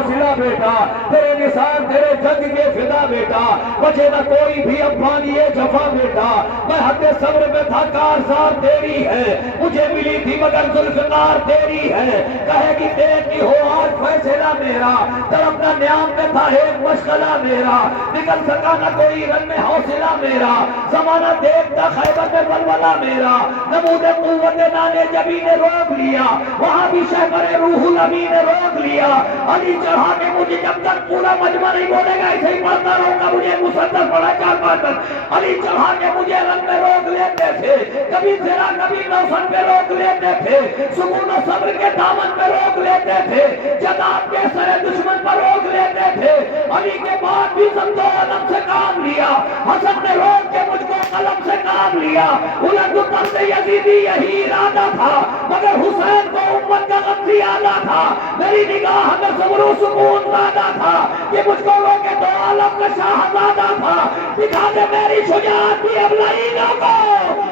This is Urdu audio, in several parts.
حوصلہ بیٹا، تیرے نثار تیرے جنگ کے فدا بیٹا، بچے نہ کوئی بھی افغانی جفا بیٹا، میں حد صبر میں تھا کارسار تیری ہے، مجھے ملی تھی مگر ذوالفقار تیری ہے، کہے گی دیکھی ہو آج فیصلہ میرا، تڑپنا نیام میں تھا ایک مشغلہ میرا، نکل سکا نہ کوئی رن میں حوصلہ میرا، زمانہ دیکھتا خیبر میں بلبلہ میرا، نمود قوت نانے جبی نے روک لیا، وہاں بھی شہبر روح الامین نے روک لیا، علی چڑھا کے مجھے جب تک پورا مجمع نہیں بولے گا ایسے ہی پڑھتا رہوں گا، مجھے مسدس پڑھا 4-5 تک، علی چڑھا کے مجھے رن میں روک لیتے تھے، کبھی زرا کبھی نوسن پہ روک لیتے تھے، سکون و صبر کے دامن پہ روک لیتے تھے، جناب کے سر دشمن پر روک لیتے تھے، علی کے بعد بھی سمجھو علم سے کام لیا، حسن نے روک کے مجھ کو قلم سے کام لیا، الٹ طرز یزیدی یہی ارادہ تھا، مگر حسین کو امت کا غم زیادہ تھا، میری نگاہ میں صبر و سکون زیادہ تھا، کہ مجھ کو روکے تو عالم کا شاہزادہ تھا، دکھا دے میری شجاعت بھی اب لعینوں کو،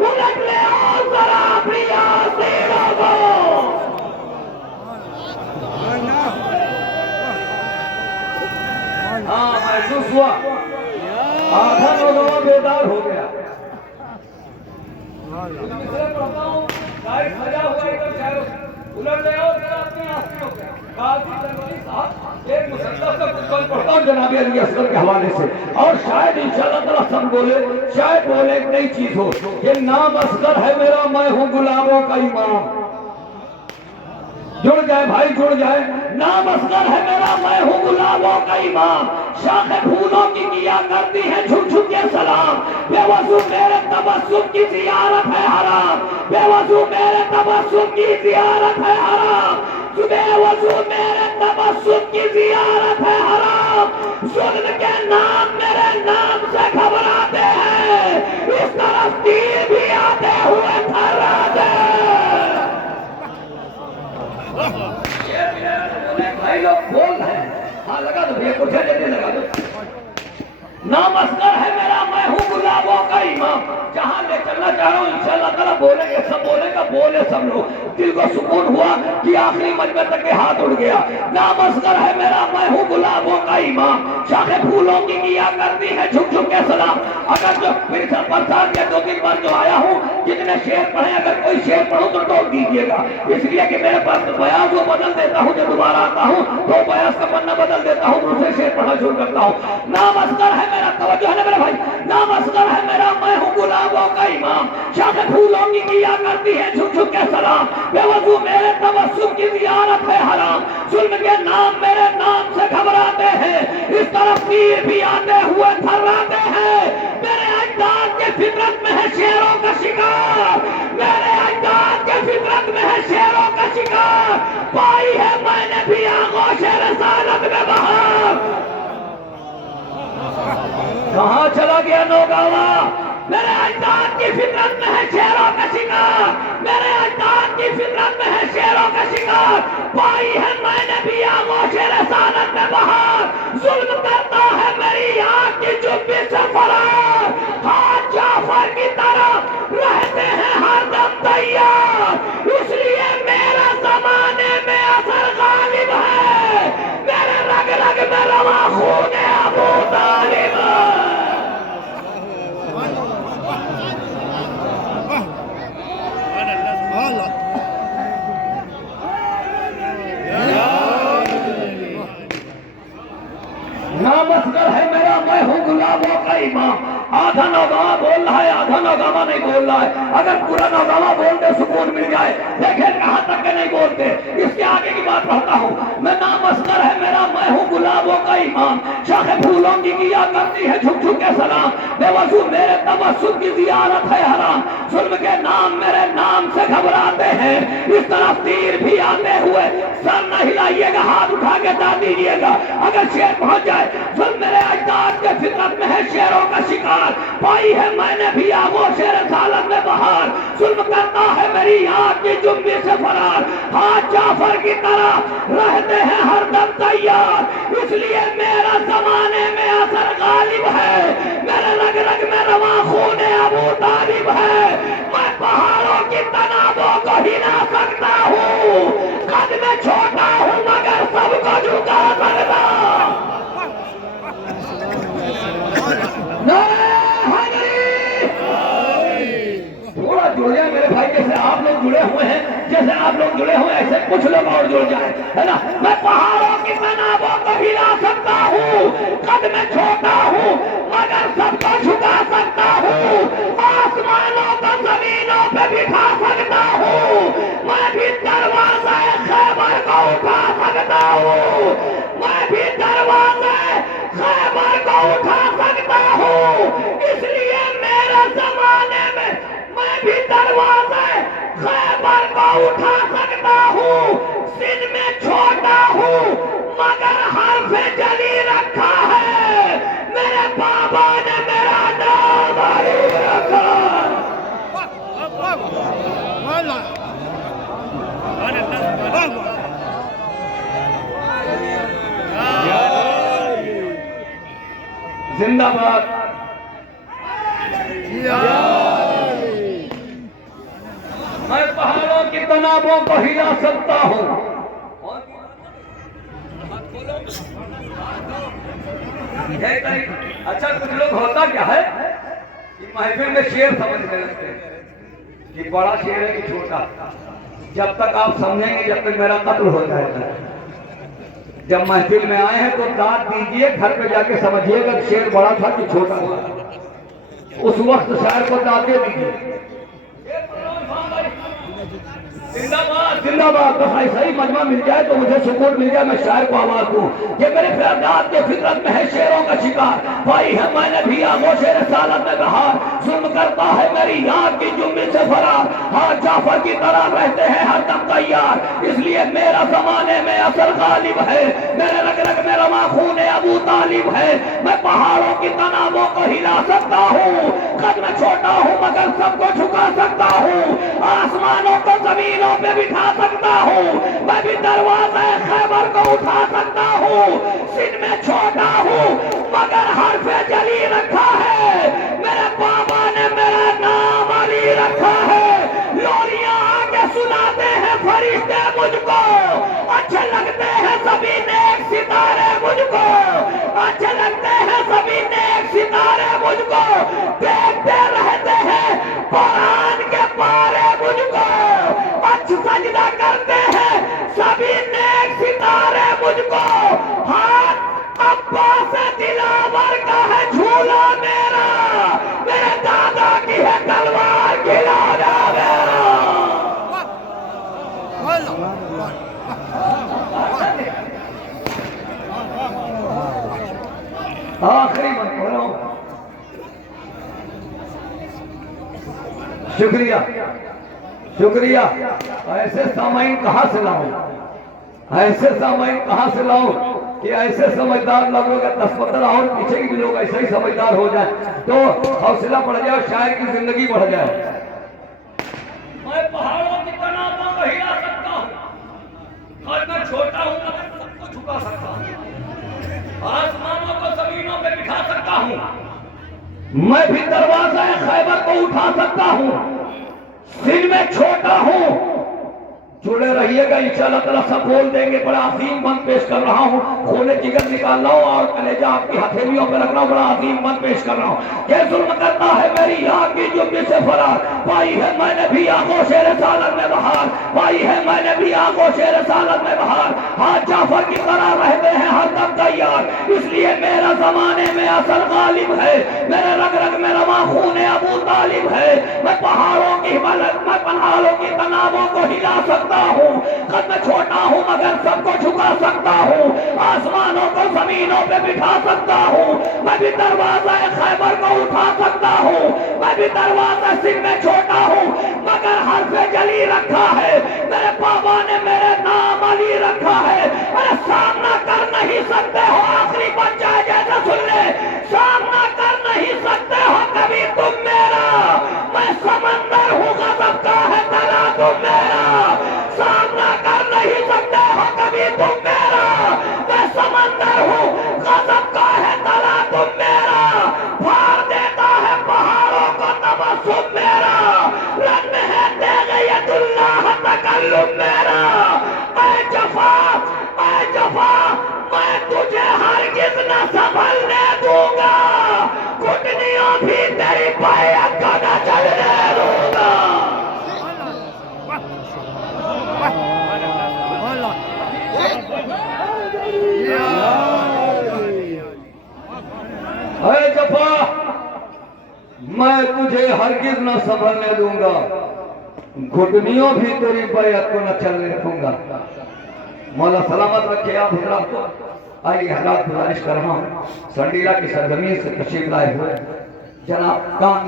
الٹ لے آؤ ذرا اپنی آستینوں کو۔ ہاں محسوس ہوا آدھا نوجوان بیدار ہو گیا، جناب علی اصغر کے حوالے سے، اور شاید انشاءاللہ تعالیٰ سب بولے، شاید بولے ایک نئی چیز ہو، یہ نام اصغر ہے میرا، میں ہوں گلابوں کا امام، جڑ جائے بھائی جڑ جائے، نام اصغر ہے میرا، میں ہوں گلابوں کا امام، شاخ پھولوں کی کیا کرتی ہے جھک جھک کے سلام، بے وضو میرے تبسم کی زیارت ہے حرام، بے وضو میرے تبسم کی زیارت ہے حرام، بے وضو میرے تبسم کی زیارت ہے حرام، ظلم کے نام میرے نام سے گھبراتے ہیں، اس طرف تیر بھی آتے ہوئے تھراتے ہیں۔ بھائی لوگ بول رہے ہیں، ہاں لگا دو یہ کچھ ہے لگا دو، نام اصغر ہے میرا، میں ہوں گلابوں کا امام، جہاں لے چلنا چاہ رہا ہوں انشاءاللہ تعالیٰ بولیں گے، سب بولیں گا، بولے سب لوگ، دل کو سکون ہوا کہ آخری مجمع تک کے ہاتھ اڑ گیا، نام اصغر ہے میرا، میں ہوں گلابوں کا امام، شاخ پھولوں کی کیا کرتی ہے جھک جھک کے سلام، اگر جو پھر سے برسات کے 2-3 بار جو آیا ہوں، جتنے شعر پڑھیں اگر کوئی شعر پڑھوں تو ٹوک دیجیے گا، اس لیے کہ میرے پاس بیاض وہ بدل دیتا ہوں، جب دوبارہ آتا ہوں تو بیاض کا پنہ بدل دیتا ہوں، دوسرے شعر پڑھنا شروع کرتا ہوں، نام اصغر ہے میرا، توجہ ہے نا میرے بھائی، نام اصغر ہے میرا، میں ہوں گلابوں کا امام، شاخ پھولوں کی کیا کرتی ہے جھک جھک کے سلام، بے وضو میرے تبسم کی زیارت ہے حرام، ظلم کے نام میرے نام سے گھبراتے ہیں، اس طرف تیر بھی آتے ہوئے تھراتے ہیں، میرے اجداد کے فطرت میں ہے شیروں کا شکار، میرے اجداد کے فطرت میں ہے شیروں کا شکار، پائی ہے میں نے بھی آغوش رسالت میں بہار۔ کہاں چلا گیا نوگاوا؟ میرے اجداد کی فطرت میں ہے شیروں کا شکار، میرے اجداد کی فطرت میں ہے شیروں کا شکار، پائی ہے میں نے بھی آغوش رسالت میں بہار، ظلم کرتا ہے میری آنکھ کی چپی سے فرار، ہاتھ جعفر کی طرح رہتے ہیں ہر دم تیار، اس لیے میرا زمانے میں اثر غالب ہے، میرے رگ رگ میں رواں خون ابو طالب ہے۔ نام اصغر ہے میرا، میں ہوں گلابوں کا امام، آدھا نوگاوا بول رہا ہے، آدھا نوگاوا نہیں بول رہا ہے، اگر پورا نوگاوا بول دے سکون مل جائے، دیکھیں کہاں تک کہ نہیں بولتے، اس کے آگے کی بات پڑھتا ہوں، میں نام اصغر ہے میرا، میں ہوں گلابوں کا امام، شاخ پھولوں کی کیا کرتی ہے جھک جھک کے سلام، بے وضو میرے تبسم کی زیارت ہے حرام، ظلم کے نام میرے نام سے گھبراتے ہیں، اس طرف تیر بھی آتے ہوئے، سر نہ ہلائیے گا، ہاتھ اٹھا کے جا دیجیے گا، اگر شیر پہنچ جائے، ظلم میرے اجداد کے فطرت میں ہے شیروں کا شکار، پائی ہے میں نے بھی آغوش رسالت میں بہار، ظلم کرتا ہے میری آنکھ کی جنبی سے فرار، ہاتھ جعفر کی طرح رہتے ہیں ہر دم تیار، اس لیے میرا زمانے میں اثر غالب ہے، میرے رگ رگ میں رواں خون ابو طالب ہے، میں پہاڑوں کی تنابوں کو ہلا سکتا ہوں، قد میں چھوٹا ہوں مگر سب کو جھکا سکتا ہے نا میں پہاڑوں کی تنابوں کو ہلا سکتا ہوں قد میں چھوٹا ہوں مگر سب کو جھکا سکتا ہوں آسمانوں کو زمینوں پہ بٹھا سکتا ہوں میں بھی دروازہ خیبر کو اٹھا سکتا ہوں میں بھی دروازہ خیبر کو اٹھا سکتا ہوں اس لیے میرے زمانے میں بھی دروازہ خیبر کو اٹھا سکتا ہوں سن میں چھوٹا ہوں مگر حرف جلی رکھا ہے میرے بابا نے میرا نام علی رکھا زندہ باد میں پہاڑوں کی تنابوں کو ہلا سکتا ہوں اچھا کچھ لوگ ہوتا کیا ہے کہ محفل میں شعر سمجھنے لگتے ہیں کہ بڑا شعر ہے کہ چھوٹا جب تک آپ سمجھیں گے جب تک میرا قتل ہو جائے گا جب محفل میں آئے ہیں تو داد دیجئے گھر پہ جا کے سمجھیے گا شعر بڑا تھا کہ چھوٹا تھا اس وقت شاعر کو دادے دیجئے زندہ باد بس ایسا ہی مجمع مل جائے تو مجھے سکون مل جائے میں شاعر کو آواز دوں یہ میرے فرداد کے فطرت میں ہے شعروں کا شکار پائی ہے میں نے بھی آغوش رسالت میں بہار ظلم کرتا ہے میری یاد کی جنبش سے فرار ہاں جعفر کی طرح رہتے ہیں ہر دم تیار اس لیے میرا زمانے میں اثر غالب ہے میرے رگ رگ میں رواں خون ابو طالب ہے میں پہاڑوں کی تنابوں کو ہلا سکتا ہوں قد میں چھوٹا ہوں مگر سب کو جھکا سکتا ہوں آسمانوں کو زمینوں پہ بٹھا سکتا ہوں میں بھی دروازہ خیبر کو اٹھا سکتا ہوں سن میں چھوٹا ہوں مگر حرف جلی رکھا ہے میرے بابا نے میرا نام علی رکھا ہے لوریاں آگے سناتے ہیں فرشتے مجھ کو اچھے لگتے ہیں سبھی نیک ستارے مجھ کو اچھے لگتے ہیں سبھی نیک ستارے مجھ کو دیکھتے رہتے ہیں قرآن کے پارے مجھ کو سجدہ کرتے ہیں سبھی نیک ستارے مجھ کو ہاتھ عباس دلاور کا ہے جھولا میرا میرے دادا کی ہے تلوار کھلانا میرا آخری بات ہو رہا ہوں شکریہ شکریہ ایسے سامعین کہاں سے لاؤں ایسے سامعین کہاں سے لاؤں کہ ایسے سمجھدار لوگوں کا 10-15 اور پیچھے کی لوگ ایسے ہی سمجھدار ہو جائیں تو حوصلہ بڑھ جائے اور شاعر کی زندگی بڑھ جائے میں پہاڑوں کی تنابوں کو ہلا سکتا ہوں اور میں چھوٹا ہوں مگر سب کو جھکا سکتا ہوں آسمانوں کو زمینوں پہ بٹھا سکتا ہوں میں بھی دروازہ خیبر کو اٹھا سکتا ہوں سن میں چھوٹا ہوں جڑے رہیے گا انشاءاللہ تعالیٰ سب بول دیں گے بڑا عظیم بند پیش کر رہا ہوں خون جگر نکال رہا ہوں اور کلیجہ آپ کی ہتھیلیوں پہ رکھ رہا ہوں بڑا عظیم بند پیش کر رہا ہوں کہ ظلم کرتا ہے میری یاد کی جنبش سے فرار پائی ہے میں نے بھی آغوش رسالت میں بہار پائی ہے میں نے بھی آغوش رسالت میں بہار ہاں جعفر کی طرح رہتے ہیں ہر دم تیار اس لیے میرا زمانے میں اثر غالب ہے میرے رگ رگ میں رواں خون ابو طالب ہے میں پہاڑوں کی تنابوں کو ہلا سکتا ہوں قد میں چھوٹا ہوں مگر سب کو جھکا سکتا ہوں آسمانوں کو زمینوں پہ بٹھا سکتا ہوں میں بھی دروازہ خیبر کو اٹھا سکتا ہوں میں بھی دروازہ سن میں چھوٹا ہوں مگر حرف جلی رکھا ہے میرے بابا نے میرے نام علی رکھا ہے ارے سامنا کر نہیں سکتے ہو آخری بچہ جیسا سن لے سامنا کر نہیں سکتے ہو کبھی تم میرا میں سمندر ہوں غضب کا ہے تلا تم میرا سامنا کر نہیں سکتے ہو کبھی تم میرا میں سمندر ہوں غضب کا ہے تلا تم میرا پھاڑ دیتا ہے پہاڑوں کو تبسم میرا رن ہے تیغ ید اللہ تکلم میرا اے جفا میں تجھے ہرگز نہ سنبھلنے دوں گا گھٹنیوں بھی تیری بیعت کو نہ چلنے دوں گا اے جفا میں تجھے ہرگز نہ سنبھلنے دوں گا، گھٹنیوں بھی تیری بیعت کو نہ چلنے دوں گا۔ مولا سلامت رکھے آپ حضرات کو۔ آئیے حضرات گزارش کر رہا ہوں، سنڈیلا کی سرزمین سے تشریف لائے ہوئے جناب کام